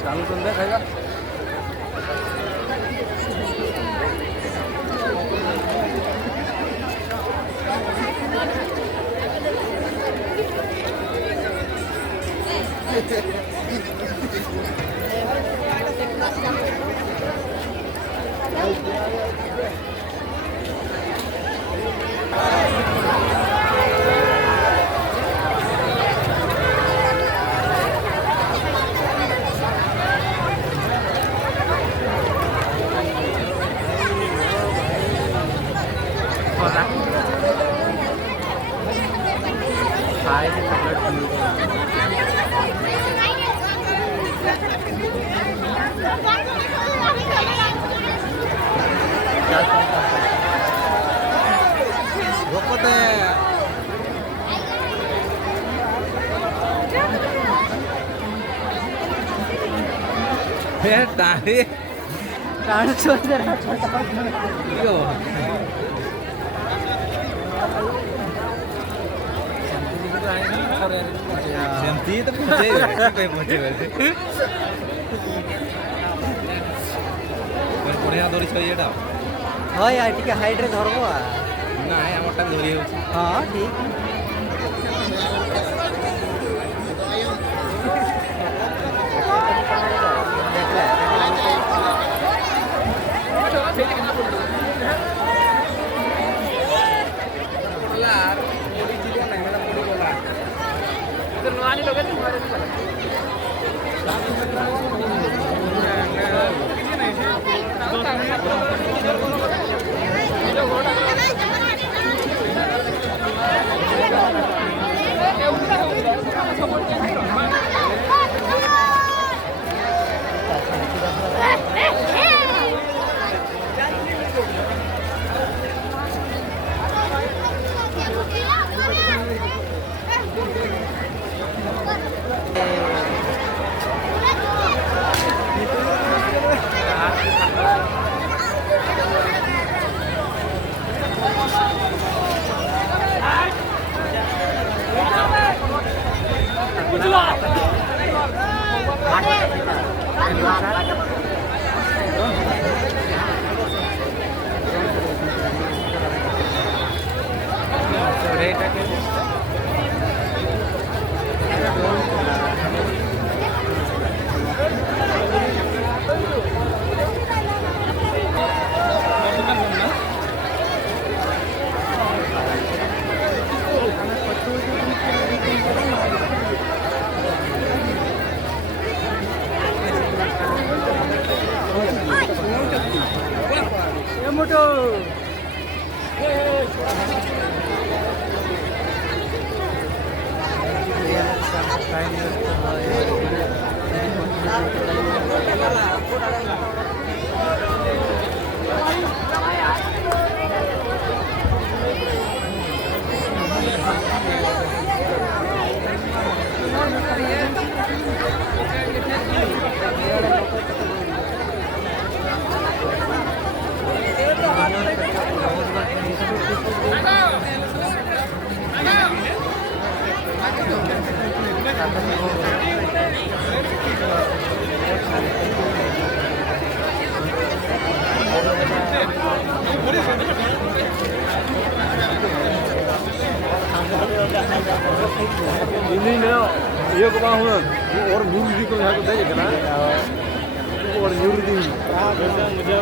चालू खाइबा टाणी टाण सेमती तो पहुंचे बढ़िया धरी छटा हाँ यार टी हाइट धरब ना आम टाइम धरी हाँ ठीक ये को बाहुन और न्यूज़ को यहाँ को देखे ना और न्यूज़ दी मजा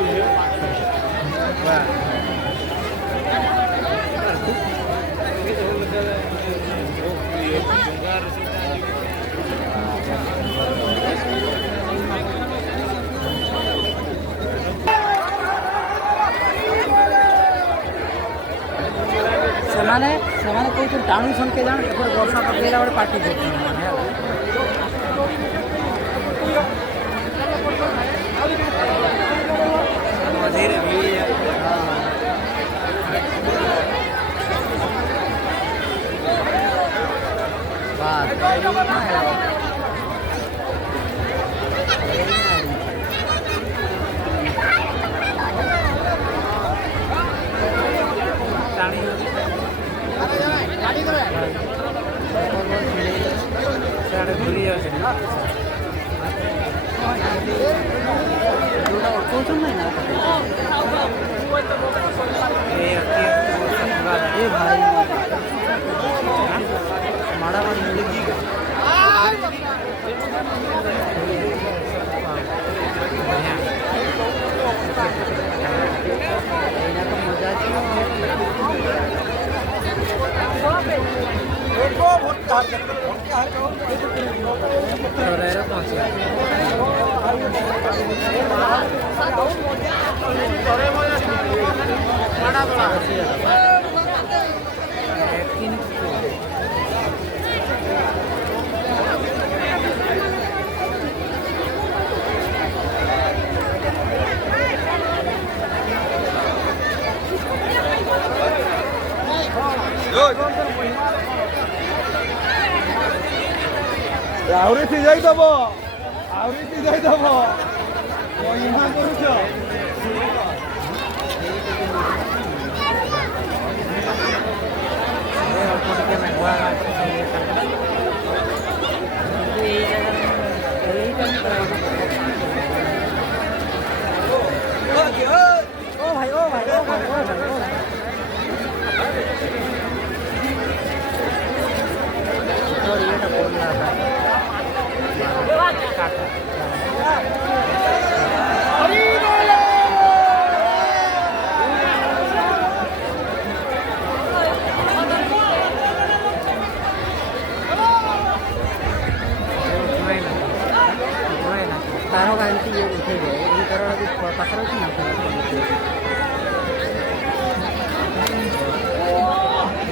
ସେମାନେ କହୁଛନ୍ତି ଟାଣୁଛନ୍ କେ ଜାଣ ଏପଟେ ବର୍ଷା ପକେଇଲା ବେଳେ ପାର୍ଟି କରୁଛନ୍ତି गाड़ी ଯୋଉଟା ଅଟକାଉଛନ୍ତି ନାଇଁ ନା ଏ ଭାଇ ମାଡ଼ାମାଡ଼ି ଏଇନା ତ ମଜା ଆହୁରି ସିଝାଇ ଦବ ଆହୁରି ସିଝାଇ ଦବ ମହିମା କରୁଛ ओ भाई ओ भाई ओ भाई ओ भाई और ये तो बोल रहा था तारो गांधी ये उठे गए इन तरह की पकड़ की ना